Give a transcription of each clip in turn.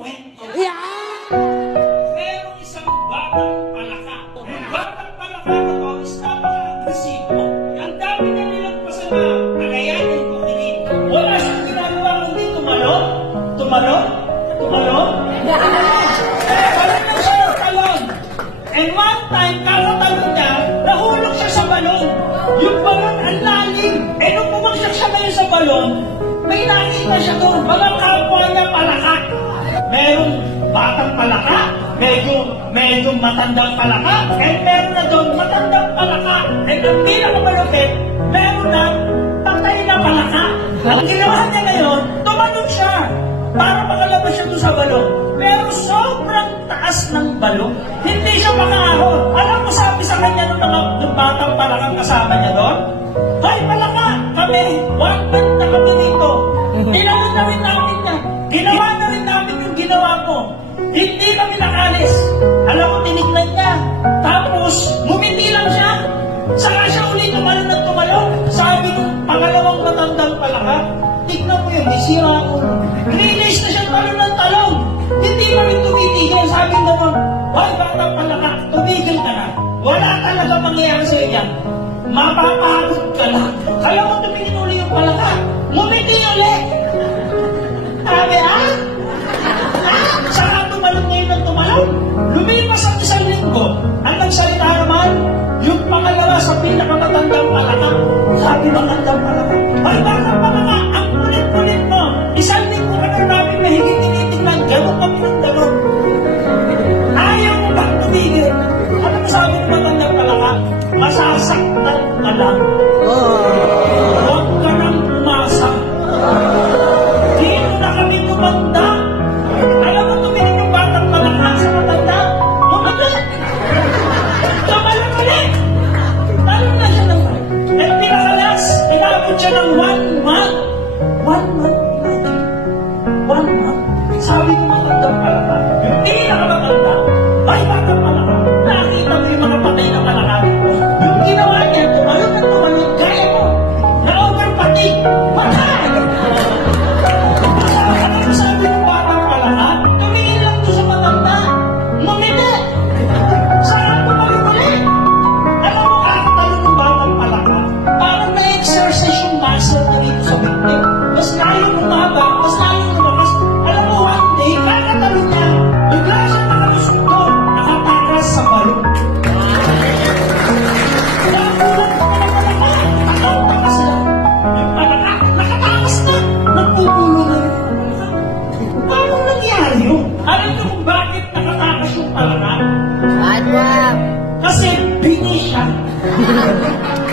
kwento. Yeah! Merong isang batang palaka. Ang batang palaka na to is napaka-agresibo. Ang dami na nilagpasan na alayanin ko rin. Wala siyang ginagawa kundi tumalon. Tumalon? Tumalon? Wala na siya ng talon. And one time, kakatalon niya, nahulog siya sa balon. Yung balon ang lalim. Eh nung bumagsak siya ngayon sa balon, may nakita siya doon, mga kapwa niya palaka. Merong batang palaka, medyo, medyo matandang palaka, and meron na doon matandang palaka. And ang pinakamalupit, meron na patay na palaka. Ang ginawa niya ngayon, tumalon siya para makalabas siya doon sa balon. Pero sobrang taas ng balon. Hindi siya makaahon. Alam mo sabi sa kanya nung, mga, nung batang palakang kasama niya doon? Hindi kami nakalis. Alam mo, tinignan niya. Tapos, ngumiti lang siya. Saka siya uli tumalon ng tumalon. Sabi ng pangalawang matandang palaka, tignan mo yun, may sira ang ulo. Release na siya talon ng talon. Hindi kami tumitigil. Sabi naman, Hoy, batang palaka, tumigil ka na. Wala talaga mangyayari sa yan. Mapapagod ka lang. Kaya mo tumingin uli yung palaka. Lumipas ang isang linggo. Ang nagsalita naman, yung pangalawa sa pinakamatandang palaka. Sabi matandang palaka, Ay, baka palaka, ang kulit-kulit mo. Isang linggo ka na namin mahigit tinitingnan. Ganon kami ng ganon. Ayaw mo bang tumigil? Ano sabi ng matandang palaka? Masasaktan ka lang. Huwag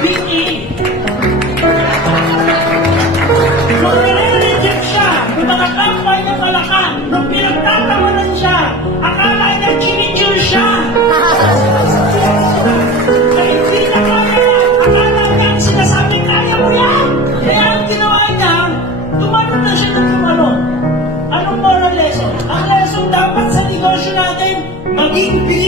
bingi. Nung nire-reject siya, kapwa niya malaka, nung pinagtatawanan siya, akala niya chinichil siya. Kaya hindi na kaya. Akala niya ang sinasabi, kaya mo yan. Kaya ang ginawa niya, tumalon na siya ng tumalon. Anong moral? Ang lesson dapat sa negosyo natin, maging bingi